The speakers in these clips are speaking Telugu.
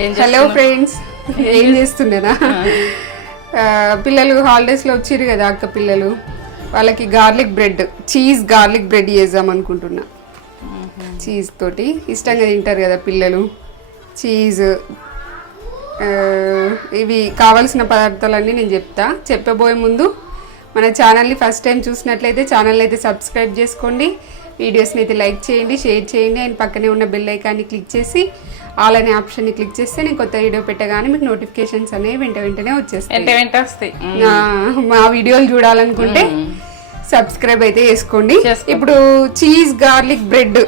హలో ఫ్రెండ్స్, ఏం చేస్తుండేనా? పిల్లలు హాలిడేస్లో వచ్చిర్రు కదా అక్క పిల్లలు, వాళ్ళకి garlic bread, cheese garlic bread చేద్దాం అనుకుంటున్నా. చీజ్ తోటి ఇష్టంగా తింటారు కదా పిల్లలు. చీజ్, ఇవి కావాల్సిన పదార్థాలన్నీ నేను చెప్తా. చెప్పబోయే ముందు మన ఛానల్ని ఫస్ట్ టైం చూసినట్లయితే ఛానల్ అయితే సబ్స్క్రైబ్ చేసుకోండి, వీడియోస్ని అయితే లైక్ చేయండి, షేర్ చేయండి, అండ్ పక్కనే ఉన్న బెల్ ఐకాన్ని క్లిక్ చేసి ఆల్ అనే ఆప్షన్ని క్లిక్ చేస్తే నేను కొత్త వీడియో పెట్టగానే మీకు నోటిఫికేషన్స్ అనేవి వెంటనే వచ్చేస్తాయి. మా వీడియోలు చూడాలనుకుంటే సబ్స్క్రైబ్ అయితే చేసుకోండి. ఇప్పుడు చీజ్ గార్లిక్ బ్రెడ్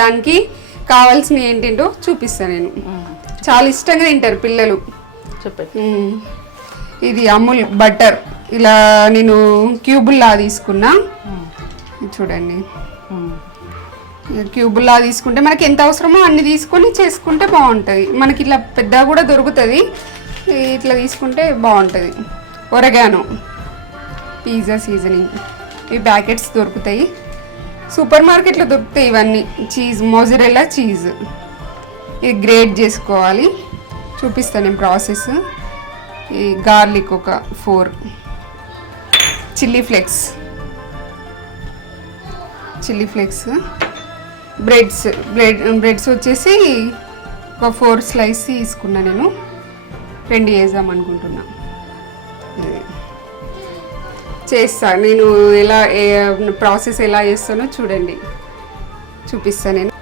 దానికి కావాల్సిన ఏంటంటో చూపిస్తాను నేను. చాలా ఇష్టంగా తింటారు పిల్లలు. ఇది అమూల్ బటర్, ఇలా నేను క్యూబుల్లా తీసుకున్నా. చూడండి, క్యూబుల్లా తీసుకుంటే మనకి ఎంత అవసరమో అన్ని తీసుకొని చేసుకుంటే బాగుంటుంది. మనకి ఇట్లా పెద్దగా కూడా దొరుకుతుంది, ఇట్లా తీసుకుంటే బాగుంటుంది. ఒరగానో, పిజ్జా సీజనింగ్, ఈ ప్యాకెట్స్ దొరుకుతాయి, సూపర్ మార్కెట్లో దొరుకుతాయి ఇవన్నీ. చీజ్, మోజరెల్లా చీజ్, ఇది గ్రేట్ చేసుకోవాలి. చూపిస్తాను నేను ప్రాసెస్. ఈ గార్లిక్ ఒక 4, చిల్లీ ఫ్లేక్స్, బ్రెడ్స్ వచ్చేసి ఒక 4 స్లైస్ తీసుకున్నా నేను. 2 వేద్దాం అనుకుంటున్నా. చేస్తా నేను, ఎలా ప్రాసెస్ ఎలా చేస్తానో చూడండి, చూపిస్తాను నేను.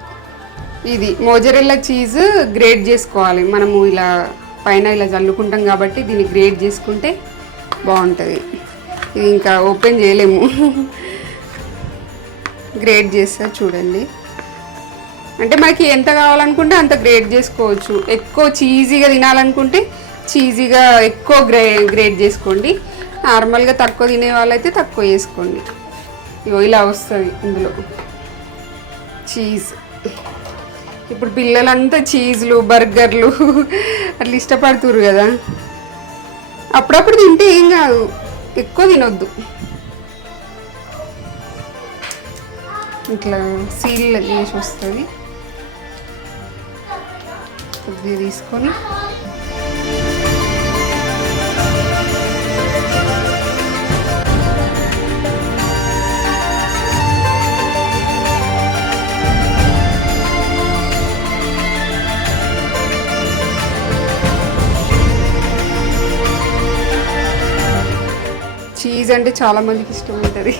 ఇది మోజరెల్లా చీజ్ గ్రేట్ చేసుకోవాలి. మనము ఇలా పైన ఇలా చల్లుకుంటాం కాబట్టి దీన్ని గ్రేట్ చేసుకుంటే బాగుంటుంది. ఇది ఇంకా ఓపెన్ చేయలేము, గ్రేట్ చేస్తా చూడండి. అంటే మనకి ఎంత కావాలనుకుంటే అంత గ్రేట్ చేసుకోవచ్చు. ఎక్కువ చీజీగా తినాలనుకుంటే చీజీగా ఎక్కువ గ్రేట్ చేసుకోండి. నార్మల్గా తక్కువ తినే వాళ్ళైతే తక్కువ చేసుకోండి. ఇగో ఇలా వస్తుంది ఇందులో చీజ్. ఇప్పుడు పిల్లలంతా చీజ్లు, బర్గర్లు అట్లా ఇష్టపడుతుర్రు కదా. అప్పుడప్పుడు తింటే ఏం కాదు, ఎక్కువ తినొద్దు. ఇట్లా సీల్ చేసి వస్తుంది. కొద్దిగా తీసుకొని చీజ్ అంటే చాలా మందికి ఇష్టం ఉంటుంది.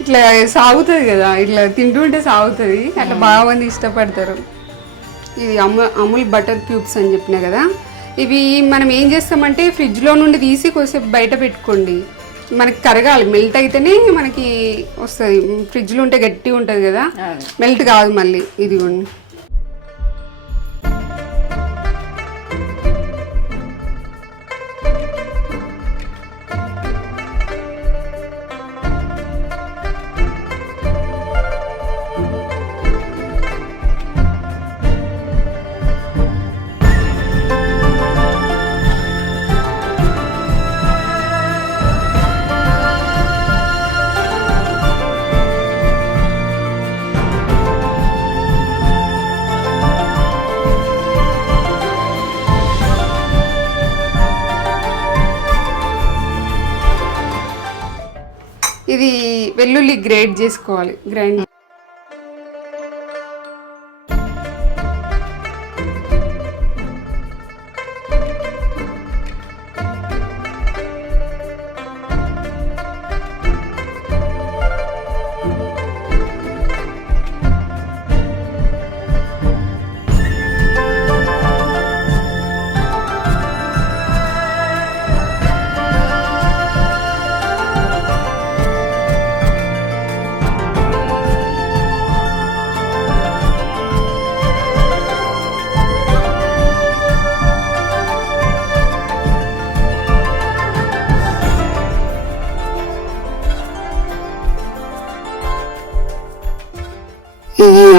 ఇట్లా సాగుతుంది కదా, ఇట్లా తింటుంటే సాగుతుంది, అట్లా బాగా మంది ఇష్టపడతారు. ఇది అమూల్ బటర్ క్యూబ్స్ అని చెప్పినా కదా. ఇవి మనం ఏం చేస్తామంటే ఫ్రిడ్జ్లో నుండి తీసి కొద్దిసేపు బయట పెట్టుకోండి. మనకి కరగాలి, మెల్ట్ అయితేనే మనకి వస్తుంది. ఫ్రిడ్జ్లో ఉంటే గట్టిగా ఉంటుంది కదా, మెల్ట్ కాదు మళ్ళీ. ఇదిగోండి, ఇది వెల్లుల్లి గ్రేట్ చేసుకోవాలి, గ్రైండ్.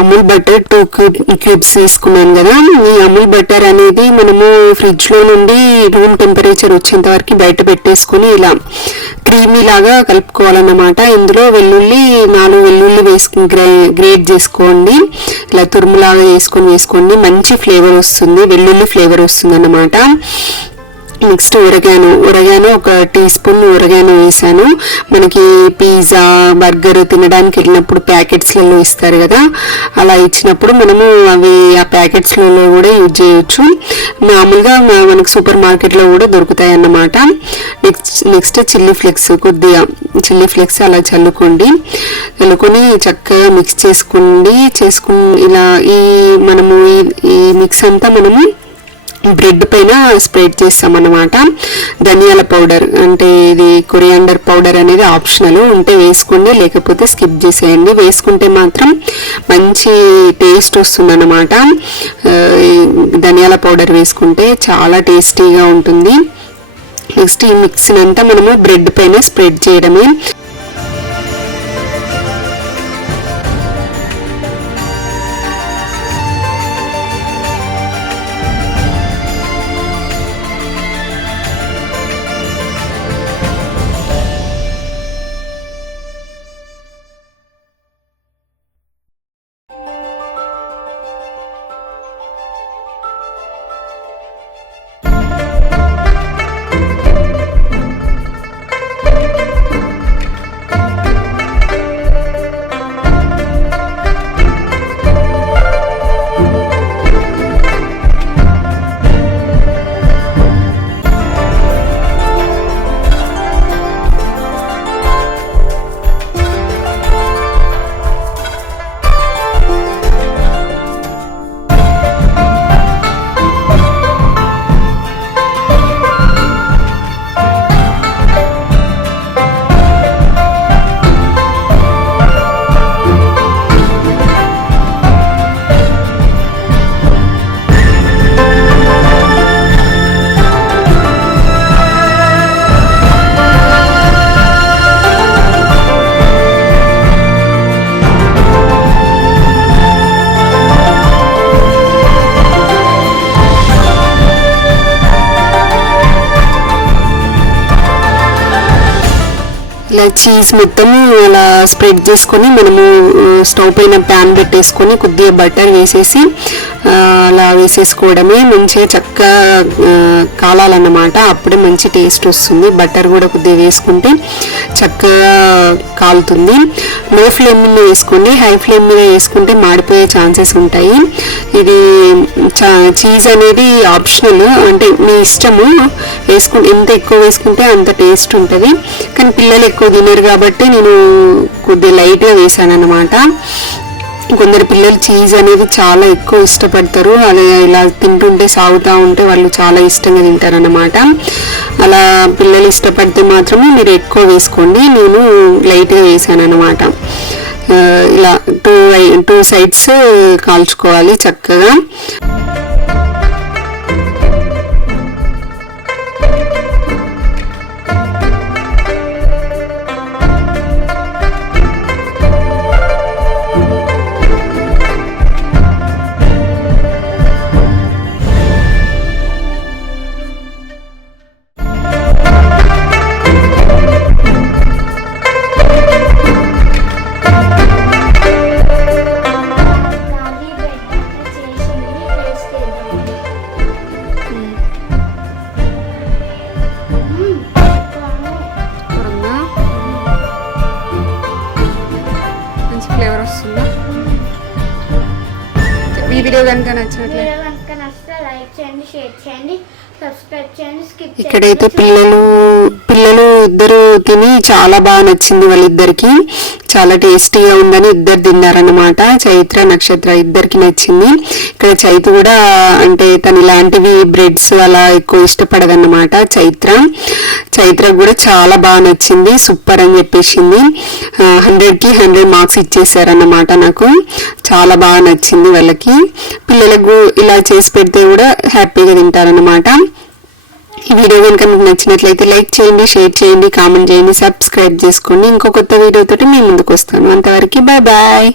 అమూల్ బటర్ 2 క్యూబ్స్ తీసుకున్నాను కదా. ఈ అమూల్ బటర్ అనేది మనము ఫ్రిడ్జ్ లో నుండి రూమ్ టెంపరేచర్ వచ్చేంత వరకు బయట పెట్టేసుకుని ఇలా క్రీమీ లాగా కలుపుకోవాలన్నమాట. ఇందులో 4 వెల్లుల్లి వేసుకుని గ్రేట్ చేసుకోండి. ఇలా తురుములాగా వేసుకోండి. మంచి ఫ్లేవర్ వస్తుంది, వెల్లుల్లి ఫ్లేవర్ వస్తుంది అన్నమాట. నెక్స్ట్ ఒరగానో 1 టీ స్పూన్ ఒరగానో వేసాను. మనకి పిజ్జా బర్గర్ తినడానికి వెళ్ళినప్పుడు ప్యాకెట్స్లలో ఇస్తారు కదా, అలా ఇచ్చినప్పుడు మనము అవి ఆ ప్యాకెట్స్లలో కూడా యూజ్ చేయొచ్చు. మామూలుగా మనకు సూపర్ మార్కెట్లో కూడా దొరుకుతాయి అన్నమాట. నెక్స్ట్ చిల్లీ ఫ్లేక్స్, కొద్దిగా చిల్లీ ఫ్లేక్స్ అలా చల్లుకొని చక్కగా మిక్స్ చేసుకుని ఇలా మనము ఈ మిక్స్ అంతా మనము బ్రెడ్ పైన స్ప్రెడ్ చేస్తామన్నమాట. ధనియాల పౌడర్ అంటే ఇది కొరియాండర్ పౌడర్ అనేది ఆప్షనల్, ఉంటే వేసుకోండి, లేకపోతే స్కిప్ చేసేయండి. వేసుకుంటే మాత్రం మంచి టేస్ట్ వస్తుంది అన్నమాట. ధనియాల పౌడర్ వేసుకుంటే చాలా టేస్టీగా ఉంటుంది. నెక్స్ట్ ఈ మిక్స్ని అంతా మనము బ్రెడ్ పైన స్ప్రెడ్ చేయడమే. ఇలా చీజ్ మొత్తము అలా స్ప్రెడ్ చేసుకొని మనము స్టవ్ పైన ప్యాన్ పెట్టేసుకొని కొద్దిగా బటర్ వేసేసి అలా వేసేసుకోవడమే. మంచిగా చక్కగా కాలాలన్నమాట, అప్పుడే మంచి టేస్ట్ వస్తుంది. బటర్ కూడా కొద్దిగా వేసుకుంటే చక్కగా కాలుతుంది. లో ఫ్లేమ్ మీద వేసుకోండి, హై ఫ్లేమ్ మీద వేసుకుంటే మాడిపోయే ఛాన్సెస్ ఉంటాయి. ఇది చీజ్ అనేది ఆప్షనల్, అంటే మీ ఇష్టము, ఎంత ఎక్కువ వేసుకుంటే అంత టేస్ట్ ఉంటుంది. కానీ పిల్లలు ఎక్కువ తినరు కాబట్టి నేను కొద్దిగా లైట్గా వేసాను అన్నమాట. కొందరు పిల్లలు చీజ్ అనేది చాలా ఎక్కువ ఇష్టపడతారు, అది ఇలా తింటుంటే సాగుతూ ఉంటే వాళ్ళు చాలా ఇష్టంగా తింటారు అన్నమాట. అలా పిల్లలు ఇష్టపడితే మాత్రమే మీరు ఎక్కువ వేసుకోండి, నేను లైట్గా వేసాను అన్నమాట. ఇలా టూ సైడ్స్ కాల్చుకోవాలి చక్కగా. ఈ వీడియో కనుక నచ్చినట్లయితే లైక్ చేయండి, షేర్ చేయండి, సబ్స్క్రైబ్ చేయండి. ఇక్కడైతే పిల్లలు ఇద్దరు తిని చాలా బాగా నచ్చింది వాళ్ళిద్దరికి, చాలా టేస్టీగా ఉందని ఇద్దరు తిన్నారనమాట. చైత్ర నక్షత్ర ఇద్దరికి నచ్చింది. ఇక్కడ చైతు కూడా అంటే తను ఇలాంటివి బ్రెడ్స్ అలా ఎక్కువ ఇష్టపడదన్నమాట. చైత్ర కూడా చాలా బాగా నచ్చింది, సూపర్ అని చెప్పేసింది. 100కి 100 మార్క్స్ ఇచ్చేసారన్నమాట. నాకు చాలా బాగా నచ్చింది వాళ్ళకి. పిల్లలకు ఇలా చేసి పెడితే కూడా హ్యాపీగా తింటారన్నమాట. ఈ వీడియో కనుక మీకు నచ్చినట్లయితే లైక్ చేయండి, షేర్ చేయండి, కామెంట్ చేయండి, సబ్స్క్రైబ్ చేసుకోండి. ఇంకో కొత్త వీడియోతోటి మీ ముందుకు వస్తాను. అంతవరకు బాయ్ బాయ్.